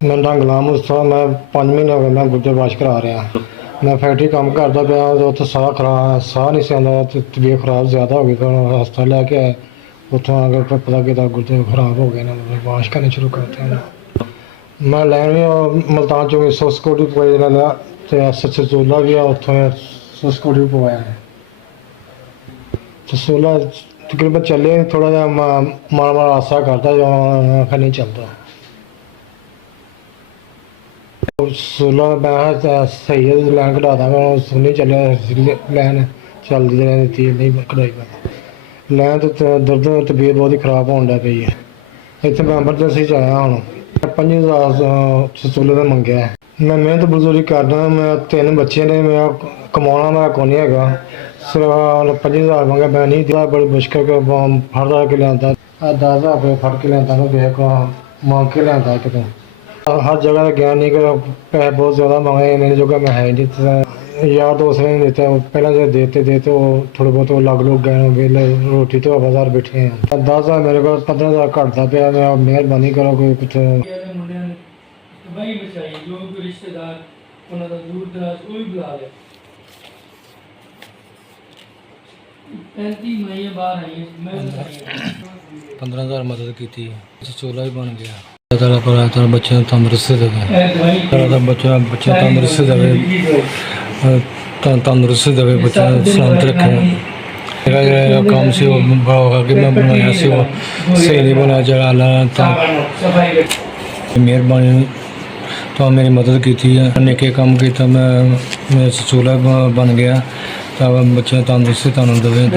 ਮੇਰਾ ਨਾਮ ਗੁਲਾਮ ਮੁਸਤਫਾ। ਮੈਂ 5 ਮਹੀਨੇ ਹੋ ਗਏ ਮੈਂ ਗੁਰਦੇ ਵਾਸ਼ ਕਰਾ ਰਿਹਾ। ਮੈਂ ਫੈਕਟਰੀ ਕੰਮ ਕਰਦਾ ਪਿਆ ਤੇ ਉੱਥੇ ਸਾਹ ਨਹੀਂ ਸੀ ਆਉਂਦਾ ਤੇ ਤਬੀਅਤ ਖਰਾਬ ਜ਼ਿਆਦਾ ਹੋ ਗਈ ਤਾਂ ਹਸਪਤਾਲ ਲੈ ਕੇ ਆਏ। ਉੱਥੋਂ ਆ ਕੇ ਪਤਾ ਕੀਤਾ ਗੁਰਦੇ ਖਰਾਬ ਹੋ ਗਏ ਨੇ, ਵਾਸ਼ ਕਰਨੇ ਸ਼ੁਰੂ ਕਰਤੇ ਨੇ। ਮੈਂ ਲੈਣ ਵੀ ਮੁਲਤਾਨ ਚੋਂ 100 ਸਕੂਟੀ ਪਵਾਈ ਲੈਂਦਾ ਤੇ ਸਚੋਲਾ ਵੀ ਆ, ਉੱਥੋਂ 100 ਸਕੂਟੀ ਪਵਾਇਆ ਹੈ। ਸਚੋਲਾ ਤਕਰੀਬਨ ਚੱਲੇ ਥੋੜ੍ਹਾ ਜਿਹਾ ਮਾੜਾ ਆਸਾ ਕਰਦਾ ਜਾਂ ਫਿਰ ਨਹੀਂ ਚੱਲਦਾ। ਸੋਲਾ ਮੈਂ ਸਹੀ ਹੈ, ਲੈਣ ਕਢਾ ਦਾਂਗਾ। ਸੁਣੀ ਚੱਲਿਆ ਲੈਣ ਚੱਲਦੀ ਰਹਿੰਦੀ ਨਹੀਂ ਕਢਾਈ ਮੈਂ ਲੈਣ ਤੇ ਦਰਦ ਤਬੀਅਤ ਬਹੁਤ ਹੀ ਖਰਾਬ ਹੋਣ ਲੱਗ ਪਈ ਹੈ। ਇੱਥੇ ਮੈਂ ਐਮਰਜੈਂਸੀ 'ਚ ਆਇਆ। ਹੁਣ 5000 ਸਚੋਲੇ ਦਾ ਮੰਗਿਆ। ਮੈਂ ਮਿਹਨਤ ਮਜ਼ਦੂਰੀ ਕਰਦਾ। ਮੈਂ 3 ਬੱਚੇ ਨੇ। ਮੈਂ ਕਮਾਉਣਾ ਮੇਰਾ ਕੋਈ ਨਹੀਂ ਹੈਗਾ। ਸਿਰਫ 5000 ਮੰਗਿਆ। ਮੈਂ ਨਹੀਂ ਦਿੱਤਾ। ਬੜੀ ਮੁਸ਼ਕਿਲ ਕੇ ਫੜਦਾ ਕੇ ਲਿਆਂਦਾ। 10,000 ਰੁਪਏ ਫੜ ਕੇ ਲਿਆਂਦਾ। ਮੈਂ ਵੇਖ ਮੰਗ ਕੇ ਲਿਆਂਦਾ ਕਿਤੋਂ। ਹਰ ਜਗ੍ਹਾ 'ਤੇ ਗਿਆ ਨਹੀਂ ਕਿ ਪੈਸੇ ਬਹੁਤ ਜ਼ਿਆਦਾ ਮੰਗੇ। ਇੰਨੇ ਜੋਗਾ ਮੈਂ ਹੈ ਨਹੀਂ। ਯਾਰ ਦੋਸਤ ਨੇ ਦਿੱਤੇ ਪਹਿਲਾਂ ਜੇ ਦੇਤੇ ਉਹ ਥੋੜ੍ਹੇ ਬਹੁਤ ਲੱਗ ਲੁੱਗ ਗਏ ਵੇਲੇ ਰੋਟੀ ਤੋਂ ਹਵਾਦਾਰ ਬੈਠੇ ਆ। 10,000 ਮੇਰੇ ਕੋਲ 15,000 ਘੱਟਦਾ ਪਿਆ। ਮੈਂ ਮਿਹਰਬਾਨੀ ਕਰੋ ਕੋਈ ਕੁਛ। ਤਬਾਹੀ ਮਚਾਈ। ਜੋ ਵੀ ਰਿਸ਼ਤੇਦਾਰ ਉਹਨਾਂ ਦਾ ਦੂਰ ਦਰਾਜ ਉਹ ਵੀ ਬੁਲਾ ਲਿਆ। 35 ਮਹੀਨੇ ਬਾਹਰ ਆਈ ਮੈਂ 15,000 ਮਦਦ ਕੀਤੀ। ਚੋਲਾ ਵੀ ਬਣ ਗਿਆ। ਤਾਰਾ ਬੱਚਿਆਂ ਨੂੰ ਤੰਦਰੁਸਤੀ ਦੇਵੇ। ਤਾਰਾ ਬੱਚਿਆਂ ਤੰਦਰੁਸਤੀ ਦੇਵੇ। ਤੰਦਰੁਸਤੀ ਦੇਵੇ। ਬੱਚਿਆਂ ਨੂੰ ਸਲਾਮਤ ਰੱਖੇ। ਮੇਰਾ ਜਿਹੜਾ ਕੰਮ ਸੀ ਉਹ ਅੱਗੇ ਮੈਂ ਬਣਾਇਆ ਸੀ ਉਹ ਸਹੀ ਨਹੀਂ ਬਣਿਆ। ਜਿਹੜਾ ਅੱਲਾ ਤਾਂ ਮਿਹਰਬਾਨੀ ਤਾਂ ਮੇਰੀ ਮਦਦ ਕੀਤੀ ਹੈ। ਨੇਕੇ ਕੰਮ ਕੀਤਾ। ਮੈਂ ਚੋਲਾ ਬਣ ਗਿਆ। ਤਾਂ ਬੱਚਿਆਂ ਤੰਦਰੁਸਤੀ ਤੁਹਾਨੂੰ ਦੇਵੇ।